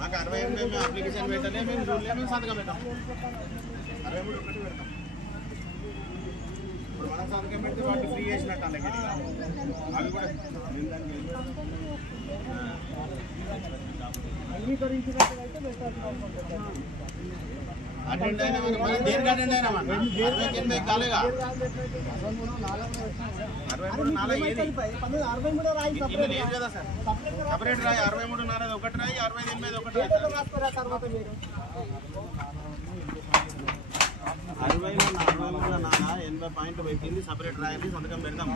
మాకు 68 మేము అప్లికేషన్ పెట్టలే, మేము చూడలే, మేము సంతకం పెట్టాం. 63 ఒకటి పెడతాం. ఇప్పుడు మనం సంతకం పెడితే వాటి ఫ్రీ చేసినట్టు అలాగే అవి కూడా అటెండ్ అయినా దేనికి అటెండ్ అయినా 80 కాలేగా 63 లేదు కదా సార్, సపరేట్ రాయి 63 ఒకటి రాయి 68 ఒకటి రాయి 80 పాయింట్లు పెట్టింది, సపరేట్ రాయండి సంతకం పెడతాం.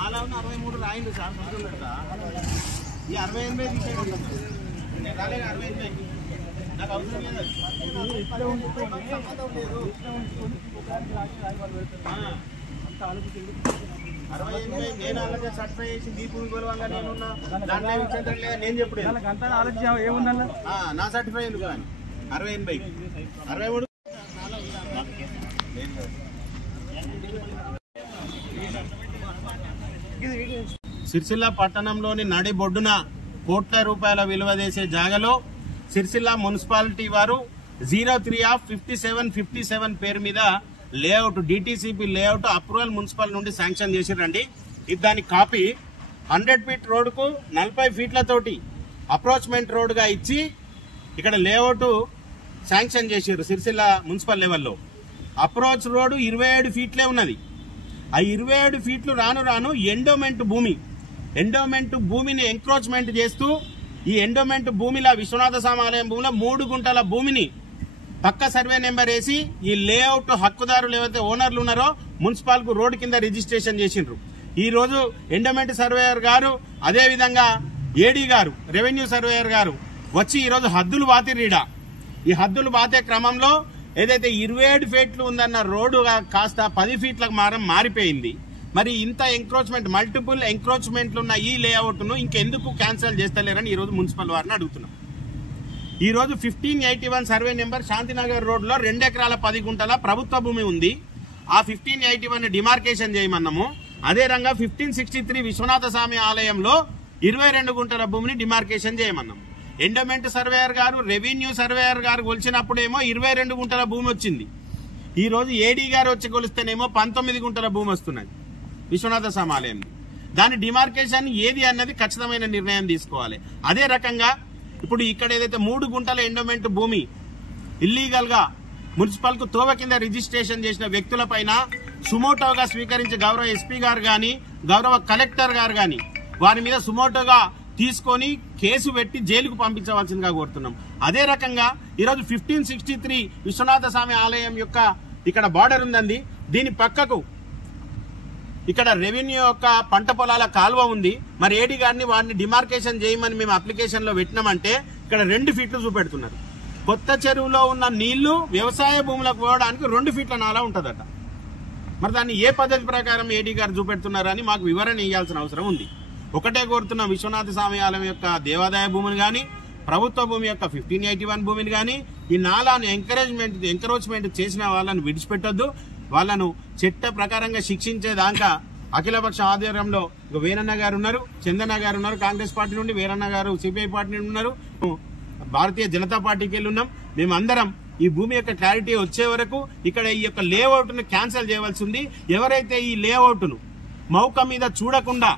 63 రాయండి సార్ సంతకం పెడతా. ఈ 68 తీసేయడం రాలేగా 68 నాకు అవసరం లేదు. 68 నేను అలాగే సర్టిఫై చేసి దీపుని గొలవంగా నేనున్నా దాంట్లో ఇచ్చేంత లేదా నేను చెప్పలేదు. నా సర్టిఫై ఎందుకు కానీ 68 63 సిరిసిల్ల పట్టణంలోని నడిబొడ్డున కోట్ల రూపాయల విలువ చేసే జాగలో సిరిసిల్ల మున్సిపాలిటీ వారు 03/57/57 పేరు మీద layout DTCP layout approval municipal నుండి శాంక్షన్ చేసిరండి. ఇది దాని కాపీ 100 ఫీట్ రోడ్డుకు 40 ఫీట్లతోటి అప్రోచ్మెంట్ రోడ్డుగా ఇచ్చి ఇక్కడ లేఅవుట్ శాంక్షన్ చేసారు సిరిసిల్ల మున్సిపల్ లెవెల్లో. అప్రోచ్ రోడ్డు 27 ఫీట్లే ఉన్నది. ఆ 27 ఫీట్లు రాను రాను ఎండోమెంట్ భూమిని ఎంక్రోచ్మెంట్ చేస్తూ ఈ ఎండోమెంట్ భూమిలో విశ్వనాథ స్వామి ఆలయం భూమిలో 3 గుంటల భూమిని పక్క సర్వే నెంబర్ వేసి ఈ లేఅవుట్ హక్కుదారులు ఏవైతే ఓనర్లు ఉన్నారో మున్సిపాల్ కు రోడ్డు కింద రిజిస్ట్రేషన్ చేసిండ్రు. ఈ రోజు ఎండోమెంట్ సర్వేయర్ గారు అదేవిధంగా ఏడీ గారు రెవెన్యూ సర్వేయర్ గారు వచ్చి ఈ రోజు హద్దులు బాతిరీడా. ఈ హద్దులు బాతే క్రమంలో ఏదైతే 27 ఫీట్లు ఉందన్న రోడ్డు కాస్త 10 ఫీట్లకు మారిపోయింది. మరి ఇంత ఎంక్రోచ్మెంట్ మల్టిపుల్ ఎంక్రోచ్మెంట్లు ఉన్న ఈ లేఅవుట్ ను ఇంకెందుకు క్యాన్సిల్ చేస్తలేరని ఈ రోజు మున్సిపల్ వారిని అడుగుతున్నాం. ఈ రోజు 1581 సర్వే నెంబర్ శాంతినగర్ రోడ్ లో 2 ఎకరాల 10 గుంటల ప్రభుత్వ భూమి ఉంది. ఆ 1581 డిమార్కేషన్ చేయమన్నాము. అదే రంగా 1563 విశ్వనాథ స్వామి ఆలయంలో 22 గుంటల భూమిని డిమార్కేషన్ చేయమన్నాము. ఎండోమెంట్ సర్వేయర్ గారు రెవెన్యూ సర్వేయర్ గారు కొలిచినప్పుడేమో 22 గుంటల భూమి వచ్చింది. ఈ రోజు ఏడీ గారు వచ్చి కొలిస్తేనేమో 19 గుంటల భూమి వస్తున్నది విశ్వనాథ స్వామి ఆలయం. దాని డిమార్కేషన్ ఏది అన్నది ఖచ్చితమైన నిర్ణయం తీసుకోవాలి. అదే రకంగా ఇప్పుడు ఇక్కడ ఏదైతే 3 గుంటల ఎండోమెంట్ భూమి ఇల్లీగల్ గా మున్సిపల్ కు తోవ కింద రిజిస్ట్రేషన్ చేసిన వ్యక్తుల పైన సుమోటోగా స్వీకరించి గౌరవ ఎస్పీ గారు గాని గౌరవ కలెక్టర్ గారు గాని వారి మీద సుమోటోగా తీసుకొని కేసు పెట్టి జైలుకు పంపించవలసిందిగా కోరుతున్నాం. అదే రకంగా ఈరోజు 1563 విశ్వనాథ స్వామి ఆలయం యొక్క ఇక్కడ బార్డర్ ఉందండి. దీని పక్కకు ఇక్కడ రెవెన్యూ యొక్క పంట పొలాల కాలువ ఉంది. మరి ఏడీ గారిని వారిని డిమార్కేషన్ చేయమని మేము అప్లికేషన్ లో పెట్టినామంటే ఇక్కడ 2 ఫీట్లు చూపెడుతున్నారు. కొత్త చెరువులో ఉన్న నీళ్లు వ్యవసాయ భూములకు పోవడానికి 2 ఫీట్ల నాలా ఉంటుందట. మరి దాన్ని ఏ పద్ధతి ప్రకారం ఏడీ గారు చూపెడుతున్నారని మాకు వివరణ ఇవ్వాల్సిన అవసరం ఉంది. ఒకటే కోరుతున్నాం, విశ్వనాథ స్వామి ఆలయం యొక్క దేవాదాయ భూమిని గాని ప్రభుత్వ భూమి యొక్క 1581 భూమిని గాని ఈ నాలాను ఎంకరేజ్మెంట్ చేసిన వాళ్ళను విడిచిపెట్టొద్దు. వాళ్ళను చట్ట ప్రకారంగా శిక్షించేదాకా అఖిలపక్ష ఆధ్వర్యంలో వీరన్న గారు ఉన్నారు, చందన్న గారు ఉన్నారు కాంగ్రెస్ పార్టీ నుండి, వీరన్న గారు సిపిఐ పార్టీ నుండి ఉన్నారు, భారతీయ జనతా పార్టీకి వెళ్ళి ఉన్నాం. మేమందరం ఈ భూమి యొక్క క్లారిటీ వచ్చే వరకు ఇక్కడ ఈ యొక్క లేఅవుట్ ను క్యాన్సిల్ చేయవలసి ఉంది. ఎవరైతే ఈ లేఅవుట్ ను మౌక మీద చూడకుండా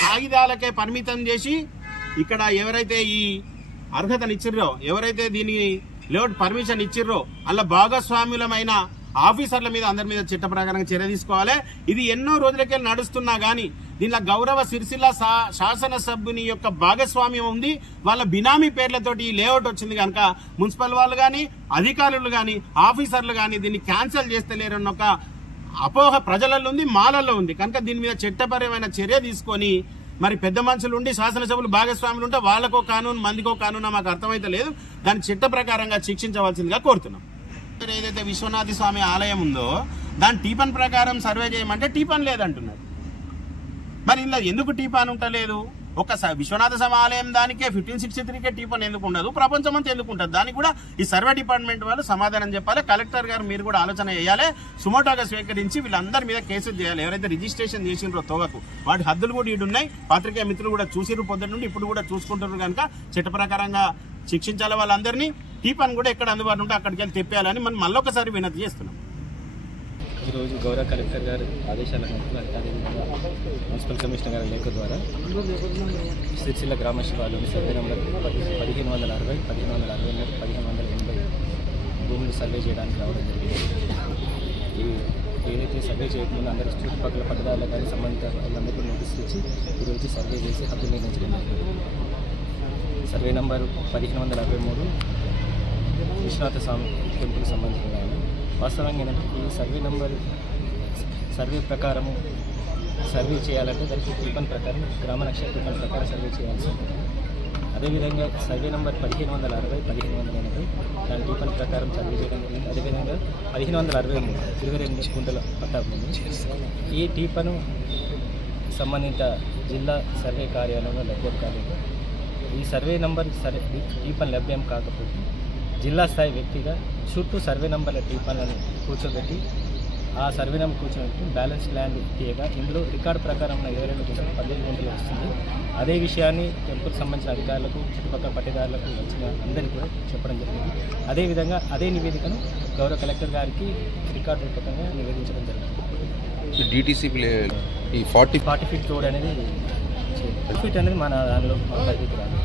కాగితాలకే పరిమితం చేసి ఇక్కడ ఎవరైతే ఈ అర్హతనిచ్చిర్రో ఎవరైతే దీని లేఅవుట్ పర్మిషన్ ఇచ్చిర్రో అలా భాగస్వామ్యులమైన ఆఫీసర్ల మీద అందరి మీద చట్ట ప్రకారంగా చర్య తీసుకోవాలి. ఇది ఎన్నో రోజులకే నడుస్తున్నా గానీ దీనిలో గౌరవ సిరిసిల్ల శాసనసభ్యుని యొక్క భాగస్వామ్యం ఉంది. వాళ్ళ బినామీ పేర్లతోటి ఈ లేఅవుట్ వచ్చింది కనుక మున్సిపల్ వాళ్ళు గాని అధికారులు గాని ఆఫీసర్లు గాని దీన్ని క్యాన్సిల్ చేస్తలేరన్న ఒక అపోహ ప్రజలలో ఉంది, మాలల్లో ఉంది. కనుక దీని మీద చట్టపరమైన చర్య తీసుకొని మరి పెద్ద మనుషులు ఉండి శాసనసభ్యులు భాగస్వాములు ఉంటే వాళ్ళకో కానూన్ మందికో కానూన్ మాకు అర్థమైతే లేదు. దాన్ని చట్ట ప్రకారంగా శిక్షించవలసిందిగా కోరుతున్నాం. ఏదైతే విశ్వనాథ స్వామి ఆలయం ఉందో దాని టీపన్ ప్రకారం సర్వే చేయమంటే టీపన్ లేదంటున్నారు. మరి ఇలా ఎందుకు టీపాన్ ఉంటలేదు? ఒక విశ్వనాథ స్వామి ఆలయం దానికే 1563కే టీపన్ ఎందుకు ఉండదు, ప్రపంచం అంతా ఎందుకు ఉంటుంది? దానికి కూడా ఈ సర్వే డిపార్ట్మెంట్ వాళ్ళు సమాధానం చెప్పాలి. కలెక్టర్ గారు మీరు కూడా ఆలోచన చేయాలి. సుమోటోగా స్వీకరించి వీళ్ళందరి మీద కేసులు చేయాలి. ఎవరైతే రిజిస్ట్రేషన్ చేసిండ్రో తోగకు వాటి హద్దులు కూడా ఇటు ఉన్నాయి. పాత్రికేయ మిత్రులు కూడా చూసిరు పొద్దున్న నుండి, ఇప్పుడు కూడా చూసుకుంటున్నారు కనుక చట్ట ప్రకారంగా శిక్షించాలి వాళ్ళందరినీ. టీపన్ కూడా ఎక్కడ అందుబాటులో ఉంటే అక్కడికి వెళ్ళి తెప్పేయాలని మనం మళ్ళొకసారి వినతి చేస్తున్నాం. ఈరోజు గౌరవ కలెక్టర్ గారు ఆదేశాల మేరకు అదేవిధంగా మున్సిపల్ కమిషనర్ గారి లేఖ ద్వారా సిరిసిల్ల గ్రామ శివారులోని సర్వే నెంబర్ 1560, 1560, 1580 భూములు సర్వే చేయడానికి రావడం జరిగింది. ఏదైతే సర్వే చేయకముందు అందరి చుట్టుపక్కల పట్టదారులు కానీ సంబంధిత వాళ్ళందరికీ నోటీసులు ఇచ్చి ఈరోజు సర్వే చేసి హద్దు నిర్ణయించడం జరిగింది. సర్వే నెంబర్ 1563 విశ్వనాథ స్వామి టెంపుల్కి సంబంధించిన వాస్తవంగా ఏంటంటే ఈ సర్వే ప్రకారము సర్వే చేయాలంటే దానికి టీపన్ ప్రకారం గ్రామ నక్షత్ర టీపన్ ప్రకారం సర్వే చేయాల్సి ఉంటుంది. అదేవిధంగా సర్వే నెంబర్ 1560, 1580 దాని టీపన్ ప్రకారం సర్వే చేయడం జరిగింది. అదేవిధంగా 1563 22 గుంటల పట్టా భూమి ఈ టీపను సంబంధిత జిల్లా సర్వే కార్యాలయంలో లభ్యం కాలేదు. ఈ సర్వే నెంబర్ టీపన్ లభ్యం కాకపోతే జిల్లా స్థాయి వ్యక్తిగా చుట్టూ సర్వే నెంబర్ల టీపన్లను కూర్చోబెట్టి ఆ సర్వే నెంబర్ కూర్చోబెట్టి బ్యాలెన్స్ ల్యాండ్ తీయగా ఇందులో రికార్డు ప్రకారం 22 గుంటలు 15 గుంటలు వస్తుంది. అదే విషయాన్ని టెంపుల్కి సంబంధించిన అధికారులకు చుట్టుపక్కల పట్టేదారులకు వచ్చిన అందరికీ కూడా చెప్పడం జరిగింది. అదేవిధంగా అదే నివేదికను గౌరవ కలెక్టర్ గారికి రికార్డు రూపకంగా నివేదించడం జరుగుతుంది. DTC ఈ 40 ఫీట్ రోడ్ అనేది ఫీట్ అనేది మన దానిలో పరిధికి రాదు.